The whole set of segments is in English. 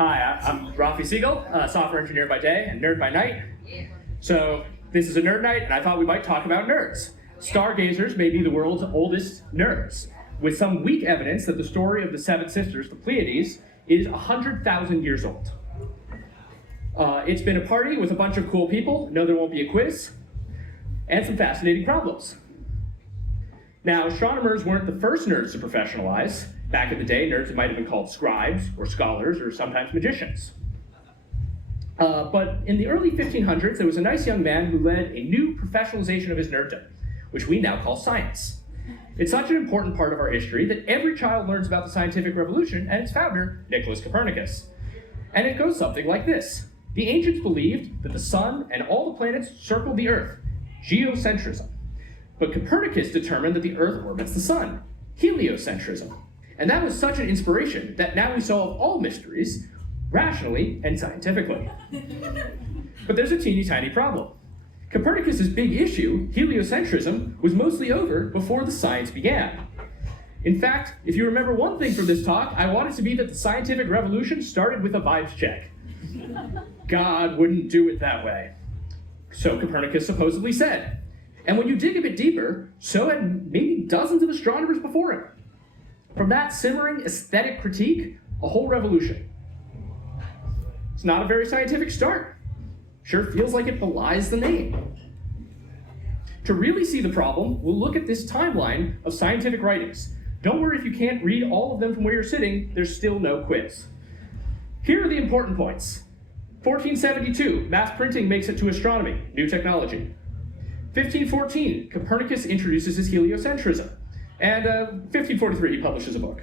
Hi, I'm Rafi Segal, software engineer by day and nerd by night. So this is a nerd night, and I thought we might talk about nerds. Stargazers may be the world's oldest nerds, with some weak evidence that the story of the Seven Sisters, the Pleiades, is 100,000 years old. It's been a party with a bunch of cool people. No, there won't be a quiz, and some fascinating problems. Now, astronomers weren't the first nerds to professionalize. Back in the day, nerds might have been called scribes, or scholars, or sometimes magicians. But in the early 1500s, there was a nice young man who led a new professionalization of his nerddom, which we now call science. It's such an important part of our history that every child learns about the scientific revolution and its founder, Nicholas Copernicus. And it goes something like this. The ancients believed that the sun and all the planets circled the Earth, geocentrism. But Copernicus determined that the Earth orbits the sun, heliocentrism. And that was such an inspiration that now we solve all mysteries rationally and scientifically. But there's a teeny tiny problem. Copernicus's big issue, heliocentrism, was mostly over before the science began. In fact, if you remember one thing from this talk, I want it to be that the scientific revolution started with a vibes check. God wouldn't do it that way. So Copernicus supposedly said. And when you dig a bit deeper, so had maybe dozens of astronomers before him. From that simmering aesthetic critique, a whole revolution. It's not a very scientific start. Sure feels like it belies the name. To really see the problem, we'll look at this timeline of scientific writings. Don't worry if you can't read all of them from where you're sitting, there's still no quiz. Here are the important points. 1472, mass printing makes it to astronomy, new technology. 1514, Copernicus introduces his heliocentrism. And 1543, he publishes a book.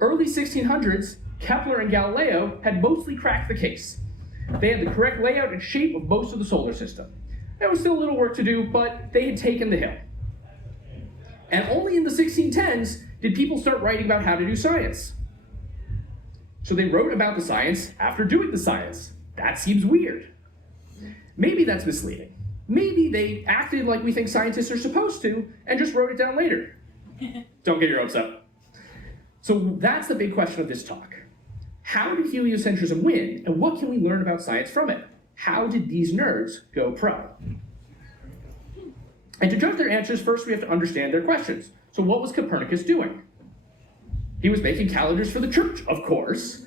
Early 1600s, Kepler and Galileo had mostly cracked the case. They had the correct layout and shape of most of the solar system. There was still a little work to do, but they had taken the hill. And only in the 1610s did people start writing about how to do science. So they wrote about the science after doing the science. That seems weird. Maybe that's misleading. Maybe they acted like we think scientists are supposed to and just wrote it down later. Don't get your hopes up. So that's the big question of this talk. How did heliocentrism win, and what can we learn about science from it? How did these nerds go pro? And to judge their answers, first we have to understand their questions. So what was Copernicus doing? He was making calendars for the church, of course.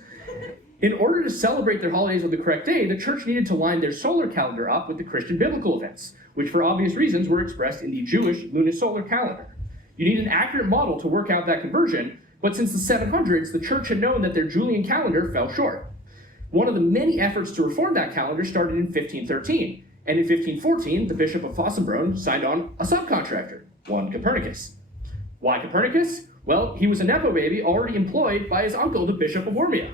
In order to celebrate their holidays on the correct day, the church needed to line their solar calendar up with the Christian biblical events, which for obvious reasons were expressed in the Jewish lunisolar calendar. You need an accurate model to work out that conversion, but since the 700s, the church had known that their Julian calendar fell short. One of the many efforts to reform that calendar started in 1513, and in 1514, the Bishop of Fossombrone signed on a subcontractor, one Copernicus. Why Copernicus? Well, he was a Nepo baby already employed by his uncle, the Bishop of Ormia.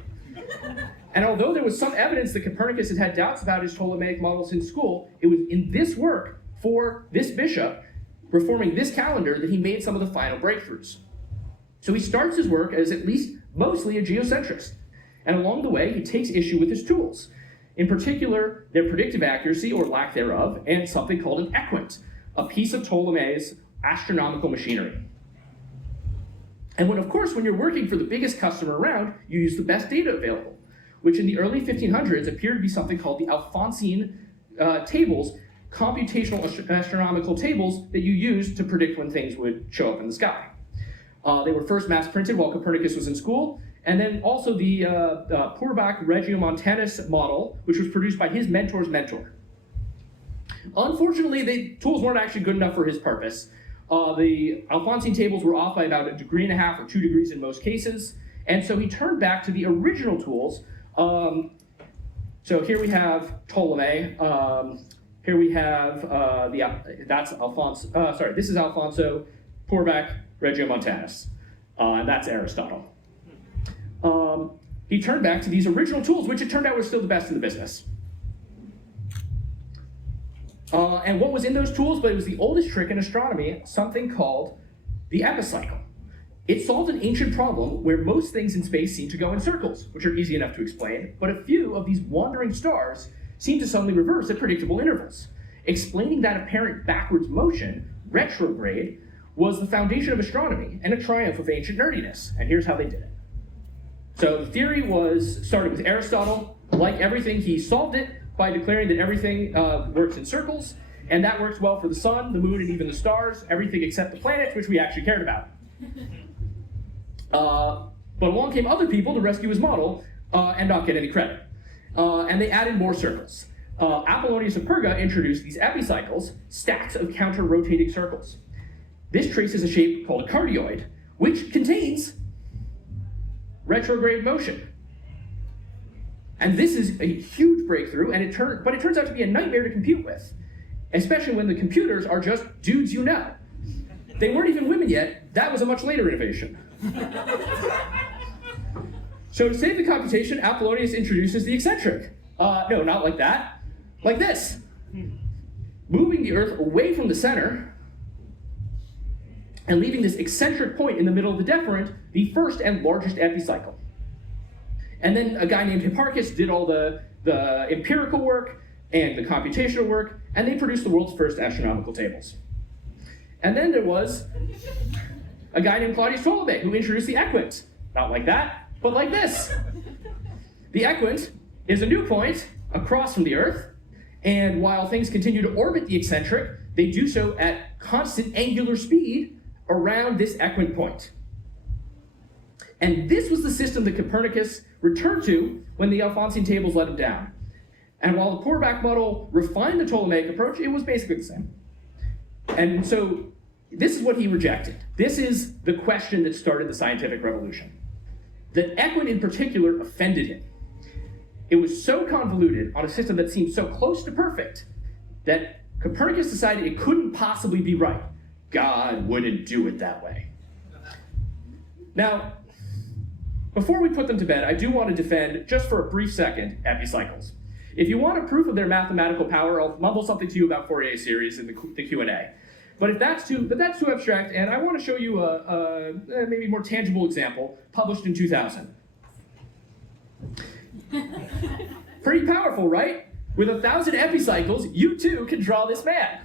And although there was some evidence that Copernicus had had doubts about his Ptolemaic models in school, it was in this work for this bishop, reforming this calendar, that he made some of the final breakthroughs. So he starts his work as at least mostly a geocentrist. And along the way, he takes issue with his tools. In particular, their predictive accuracy, or lack thereof, and something called an equant, a piece of Ptolemy's astronomical machinery. And when you're working for the biggest customer around, you use the best data available, which in the early 1500s appeared to be something called the Alphonsine tables, computational astronomical tables that you use to predict when things would show up in the sky. They were first mass printed while Copernicus was in school, and then also the Purbach Regiomontanus model, which was produced by his mentor's mentor. Unfortunately, the tools weren't actually good enough for his purpose. The Alphonsine tables were off by about 1.5 degrees or 2 degrees in most cases, and so he turned back to the original tools. So here we have Ptolemy. Here we have this is Alfonso Purbach Regiomontanus, and that's Aristotle. He turned back to these original tools, which it turned out were still the best in the business. And what was in those tools? But it was the oldest trick in astronomy, something called the epicycle. It solved an ancient problem where most things in space seem to go in circles, which are easy enough to explain, but a few of these wandering stars seem to suddenly reverse at predictable intervals. Explaining that apparent backwards motion, retrograde, was the foundation of astronomy and a triumph of ancient nerdiness. And here's how they did it. So the theory started with Aristotle. Like everything, he solved it by declaring that everything works in circles, and that works well for the sun, the moon, and even the stars, everything except the planets, which we actually cared about. But along came other people to rescue his model and not get any credit. And they added more circles. Apollonius of Perga introduced these epicycles, stacks of counter-rotating circles. This traces a shape called a cardioid, which contains retrograde motion. And this is a huge breakthrough, but it turns out to be a nightmare to compute with, especially when the computers are just dudes you know. They weren't even women yet. That was a much later innovation. So to save the computation, Apollonius introduces the eccentric. No, not like that. Like this. Moving the Earth away from the center and leaving this eccentric point in the middle of the deferent, the first and largest epicycle. And then a guy named Hipparchus did all the empirical work and the computational work, and they produced the world's first astronomical tables. And then there was a guy named Claudius Ptolemy who introduced the equant. Not like that, but like this. The equant is a new point across from the Earth, and while things continue to orbit the eccentric, they do so at constant angular speed around this equant point. And this was the system that Copernicus returned to when the Alphonsine tables let him down. And while the Pourback model refined the Ptolemaic approach, it was basically the same. And so this is what he rejected. This is the question that started the scientific revolution. The equant in particular offended him. It was so convoluted on a system that seemed so close to perfect that Copernicus decided it couldn't possibly be right. God wouldn't do it that way. Now, before we put them to bed, I do want to defend, just for a brief second, epicycles. If you want a proof of their mathematical power, I'll mumble something to you about Fourier series in the Q&A. But that's too abstract, and I want to show you a maybe more tangible example published in 2000. Pretty powerful, right? With 1,000 epicycles, you too can draw this man.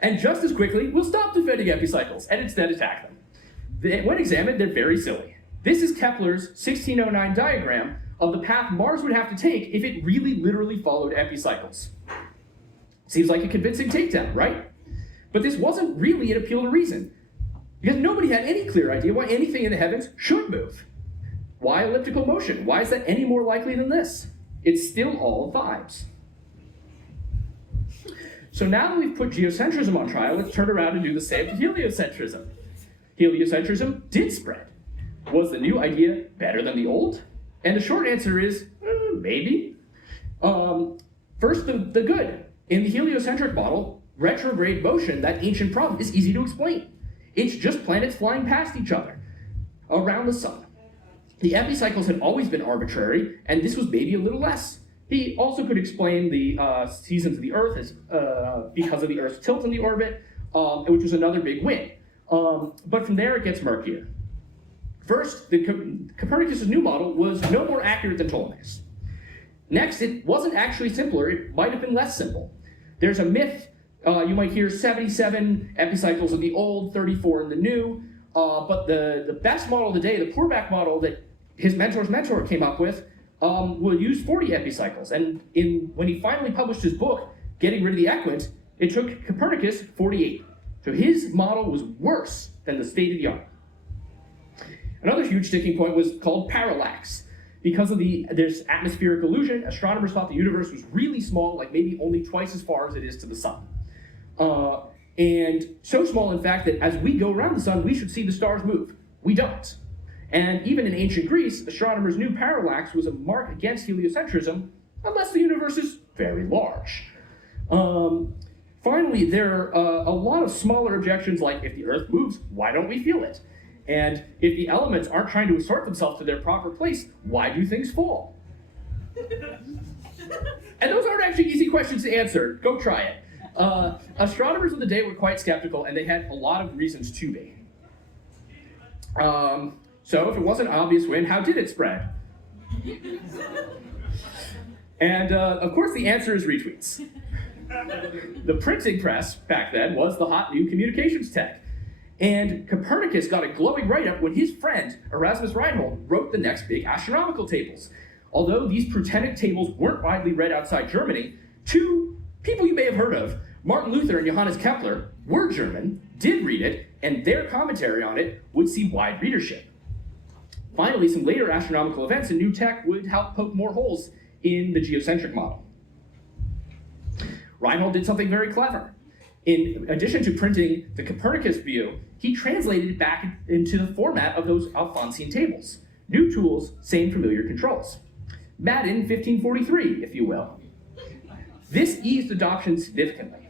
And just as quickly, we'll stop defending epicycles and instead attack them. When examined, they're very silly. This is Kepler's 1609 diagram of the path Mars would have to take if it really literally followed epicycles. Seems like a convincing takedown, right? But this wasn't really an appeal to reason, because nobody had any clear idea why anything in the heavens should move. Why elliptical motion? Why is that any more likely than this? It's still all vibes. So now that we've put geocentrism on trial, let's turn around and do the same to heliocentrism. Heliocentrism did spread. Was the new idea better than the old? And the short answer is, maybe. First, the good. In the heliocentric model, retrograde motion, that ancient problem, is easy to explain. It's just planets flying past each other around the sun. The epicycles had always been arbitrary, and this was maybe a little less. He also could explain the seasons of the Earth as because of the Earth's tilt in the orbit, which was another big win. But from there, it gets murkier. First, Copernicus' new model was no more accurate than Ptolemy's. Next, it wasn't actually simpler. It might have been less simple. There's a myth. You might hear 77 epicycles of the old, 34 in the new. But the best model of the day, the Pourback model that his mentor's mentor came up with, will use 40 epicycles. And when he finally published his book, Getting Rid of the Equant, it took Copernicus 48. So his model was worse than the state of the art. Another huge sticking point was called parallax. Because of this atmospheric illusion, astronomers thought the universe was really small, like maybe only twice as far as it is to the sun. And so small, in fact, that as we go around the sun, we should see the stars move. We don't. And even in ancient Greece, astronomers knew parallax was a mark against heliocentrism, unless the universe is very large. Finally, there are a lot of smaller objections, like if the Earth moves, why don't we feel it? And if the elements aren't trying to assort themselves to their proper place, why do things fall? And those aren't actually easy questions to answer. Go try it. Astronomers of the day were quite skeptical, and they had a lot of reasons to be. So if it wasn't an obvious win, how did it spread? And of course the answer is retweets. The printing press back then was the hot new communications tech. And Copernicus got a glowing write-up when his friend, Erasmus Reinhold, wrote the next big astronomical tables. Although these Prutenic tables weren't widely read outside Germany, two people you may have heard of, Martin Luther and Johannes Kepler, were German, did read it, and their commentary on it would see wide readership. Finally, some later astronomical events and new tech would help poke more holes in the geocentric model. Reinhold did something very clever. In addition to printing the Copernicus view, he translated it back into the format of those Alphonsine tables. New tools, same familiar controls. Madden 1543, if you will. This eased adoption significantly.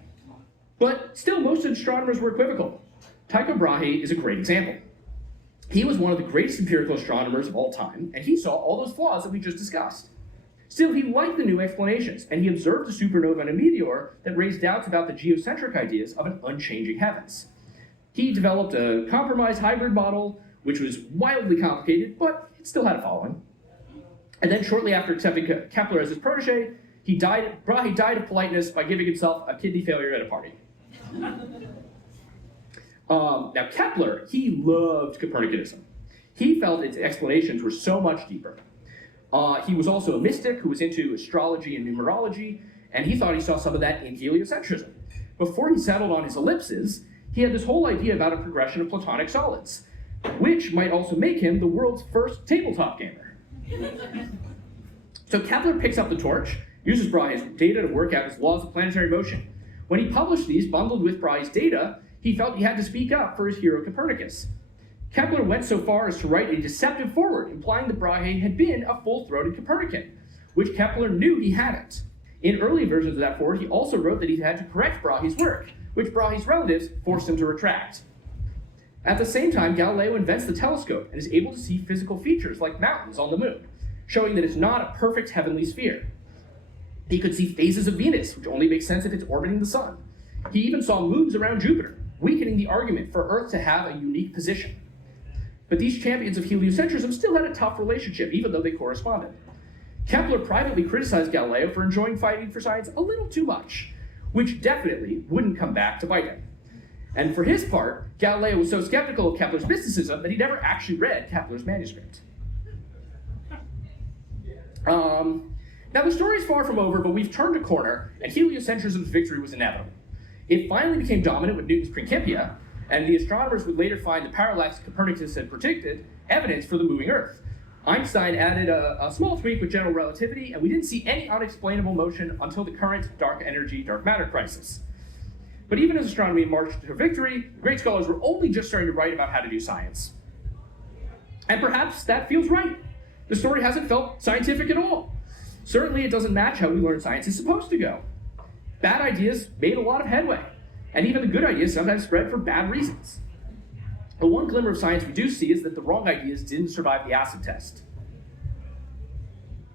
But still, most astronomers were equivocal. Tycho Brahe is a great example. He was one of the greatest empirical astronomers of all time, and he saw all those flaws that we just discussed. Still, he liked the new explanations, and he observed a supernova and a meteor that raised doubts about the geocentric ideas of an unchanging heavens. He developed a compromised hybrid model, which was wildly complicated, but it still had a following. And then shortly after accepting Kepler as his protege, Brahe died of politeness by giving himself a kidney failure at a party. Now Kepler, he loved Copernicanism. He felt its explanations were so much deeper. He was also a mystic who was into astrology and numerology, and he thought he saw some of that in heliocentrism. Before he settled on his ellipses, he had this whole idea about a progression of Platonic solids, which might also make him the world's first tabletop gamer. So Kepler picks up the torch, uses Brahe's data to work out his laws of planetary motion. When he published these, bundled with Brahe's data, he felt he had to speak up for his hero Copernicus. Kepler went so far as to write a deceptive foreword, implying that Brahe had been a full-throated Copernican, which Kepler knew he hadn't. In early versions of that foreword, he also wrote that he had to correct Brahe's work, which Brahe's relatives forced him to retract. At the same time, Galileo invents the telescope and is able to see physical features like mountains on the moon, showing that it's not a perfect heavenly sphere. He could see phases of Venus, which only makes sense if it's orbiting the sun. He even saw moons around Jupiter, weakening the argument for Earth to have a unique position. But these champions of heliocentrism still had a tough relationship, even though they corresponded. Kepler privately criticized Galileo for enjoying fighting for science a little too much, which definitely wouldn't come back to bite him. And for his part, Galileo was so skeptical of Kepler's mysticism that he never actually read Kepler's manuscript. Now the story is far from over, but we've turned a corner, and heliocentrism's victory was inevitable. It finally became dominant with Newton's Principia, and the astronomers would later find the parallax Copernicus had predicted evidence for the moving Earth. Einstein added a small tweak with general relativity, and we didn't see any unexplainable motion until the current dark energy, dark matter crisis. But even as astronomy marched to victory, great scholars were only just starting to write about how to do science. And perhaps that feels right. The story hasn't felt scientific at all. Certainly it doesn't match how we learn science is supposed to go. Bad ideas made a lot of headway, and even the good ideas sometimes spread for bad reasons. But one glimmer of science we do see is that the wrong ideas didn't survive the acid test.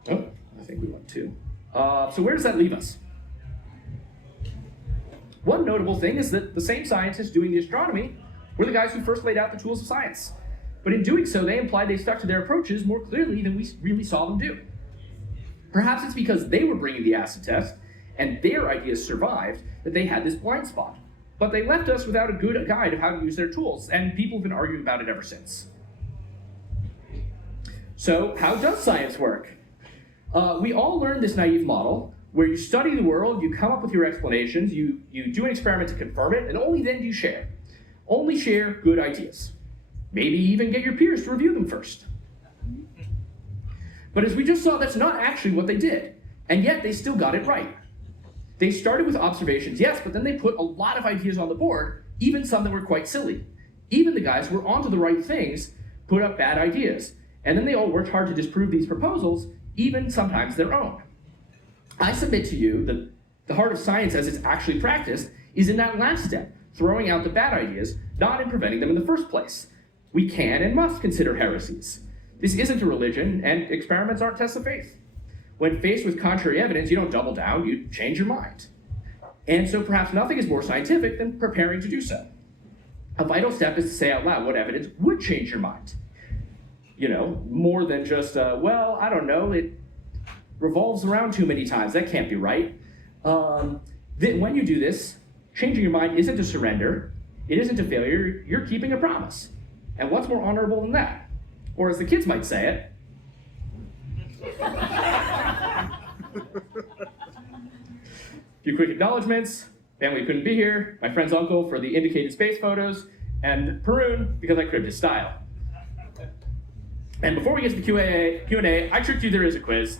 Oh, I think we went two. So where does that leave us? One notable thing is that the same scientists doing the astronomy were the guys who first laid out the tools of science. But in doing so, they implied they stuck to their approaches more clearly than we really saw them do. Perhaps it's because they were bringing the acid test, and their ideas survived, that they had this blind spot. But they left us without a good guide of how to use their tools, and people have been arguing about it ever since. So, how does science work? We all learned this naive model, where you study the world, you come up with your explanations, you do an experiment to confirm it, and only then do you share. Only share good ideas. Maybe even get your peers to review them first. But as we just saw, that's not actually what they did, and yet they still got it right. They started with observations, yes, but then they put a lot of ideas on the board, even some that were quite silly. Even the guys who were onto the right things put up bad ideas, and then they all worked hard to disprove these proposals, even sometimes their own. I submit to you that the heart of science as it's actually practiced is in that last step, throwing out the bad ideas, not in preventing them in the first place. We can and must consider heresies. This isn't a religion, and experiments aren't tests of faith. When faced with contrary evidence, you don't double down, you change your mind. And so perhaps nothing is more scientific than preparing to do so. A vital step is to say out loud what evidence would change your mind. You know, more than just, well, I don't know, it revolves around too many times, that can't be right. When you do this, changing your mind isn't a surrender, It isn't a failure, you're keeping a promise. And what's more honorable than that? Or as the kids might say it, a few quick acknowledgements. Family couldn't be here. My friend's uncle for the indicated space photos, and Perun because I cribbed his style. And before we get to the Q&A, I tricked you, there is a quiz.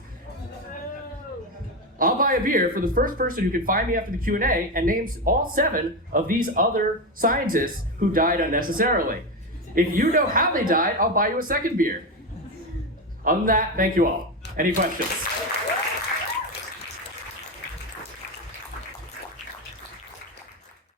I'll buy a beer for the first person who can find me after the Q&A and names all 7 of these other scientists who died unnecessarily. If you know how they died, I'll buy you a second beer. Other than that, thank you all. Any questions?